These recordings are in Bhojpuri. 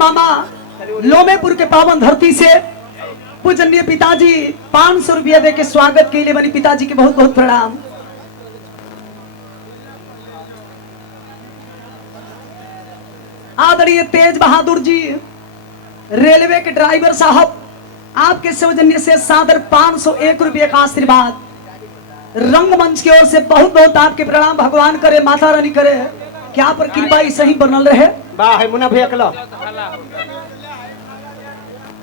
मामा लोमेपुर के पावन धरती से पूजनीय पिताजी 500 रुपया दे के स्वागत के लिए बनी पिताजी के बहुत बहुत प्रणाम। आदरणीय तेज बहादुर जी रेलवे के ड्राइवर साहब, आपके सौजन्य से सादर 501 रुपये का आशीर्वाद। रंगमंच की ओर से बहुत बहुत आपके प्रणाम। भगवान करे, माता रानी करे क्या पर कृपा ऐसे ही बनल रहे। वाह मुन्ना भैया के लो,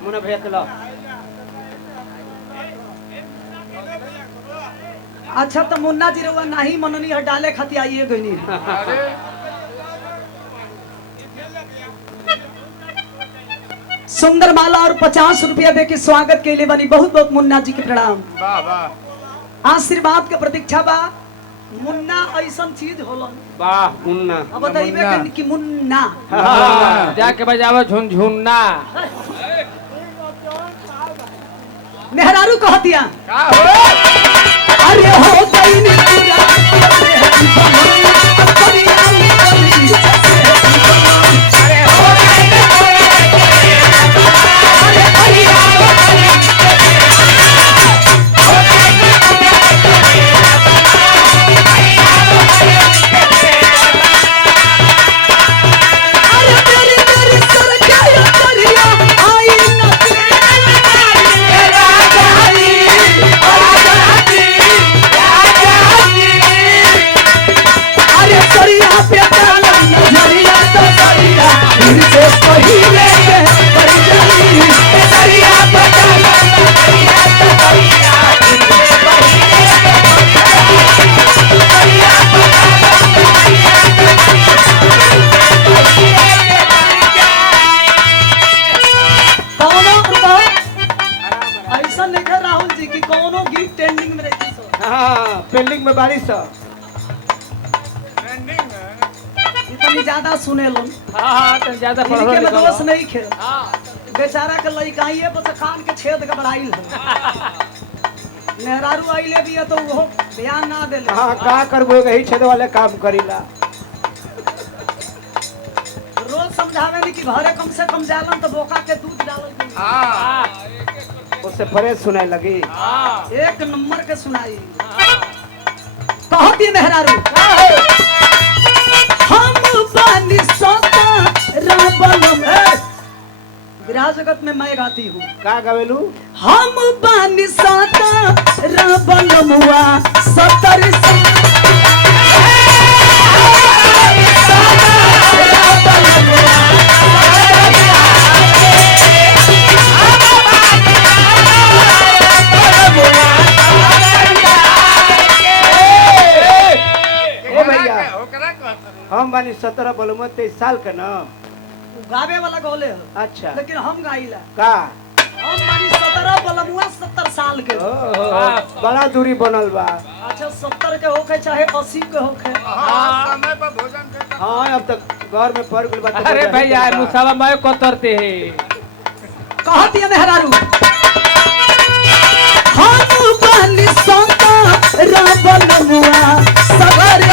मुन्ना भैया के लो। अच्छा तो मुन्ना जी रहुआ नहीं मननी है डाले खाती आइए गई। सुंदर माला और 50 रुपया दे के स्वागत के लिए बनी बहुत बहुत मुन्ना जी के प्रणाम। वाह वाह, आशीर्वाद के प्रतीक्षा बा। मुन्ना ऐसा चीज होला। वाह मुन्ना, अब बताइए कि मुन्ना जाके बजावो झुनझुन्ना। मेहरारू कह दिया का हो? अरे हो गई नी पेंडिंग में बारिश इतनी ज्यादा सुने लो। हाँ ज्यादा इनके में दोष नहीं खे। बेचारा के लइकाइए पर कान के छेद के बढ़ाइल मेहरारू आइले भी है तो वो ध्यान ना देले। हाँ का करबो, यही छेद वाले काम करीला। रोज समझावे नहीं कि घरे कम से कम जालन तो बोका के दूध डालल। हाँ उससे फ्रेश सुनाई लगी। एक नंबर के सुनाई। कहती मेहरारू हम बानी सोता रावलम। विराज जगत में मैं गाती हूँ। का गावेलू? हम बानी सोता रावलम हुआ 70 हम बानी 17 बलुम 23 साल के ना। गावे वाला गोले है। अच्छा लेकिन हम गाइला का हम बानी 17 बलमुआ 70 साल के। बड़ा दूरी बनल बा। अच्छा 70 के होखे चाहे 80 के होखे। हाँ, समय पर भोजन करता। हाँ अब तक घर में पड़ गइल बा। अरे भैया मुसावा मैं कोतरते है। कहती है मेहरारू हम बानी सोता रावलमुआ सगर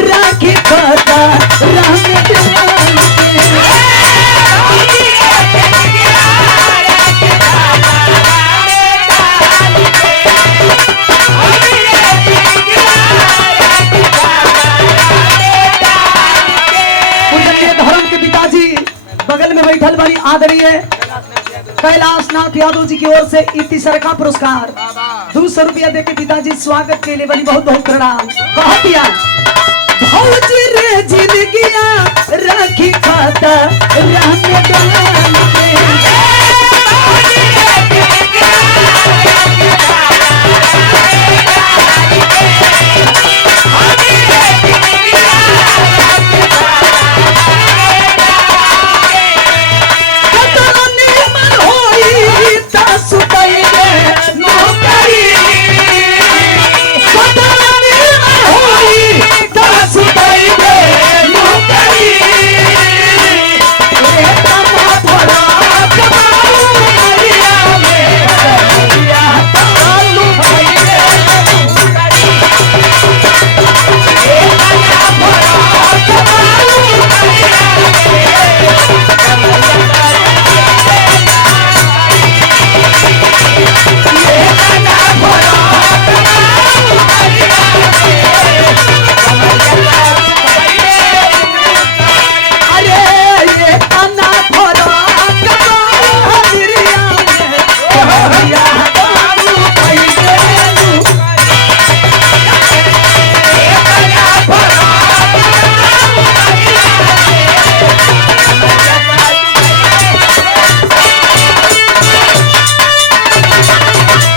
राखी पता बगल में बैठल बड़ी आदरणीय कैलाशनाथ यादव जी की ओर से इतिसर का पुरस्कार 200 रुपया दे के पिताजी स्वागत के लिए बड़ी बहुत बहुत प्रणाम। कह दिया भौजी रे जिंदगिया राखी खाता रहने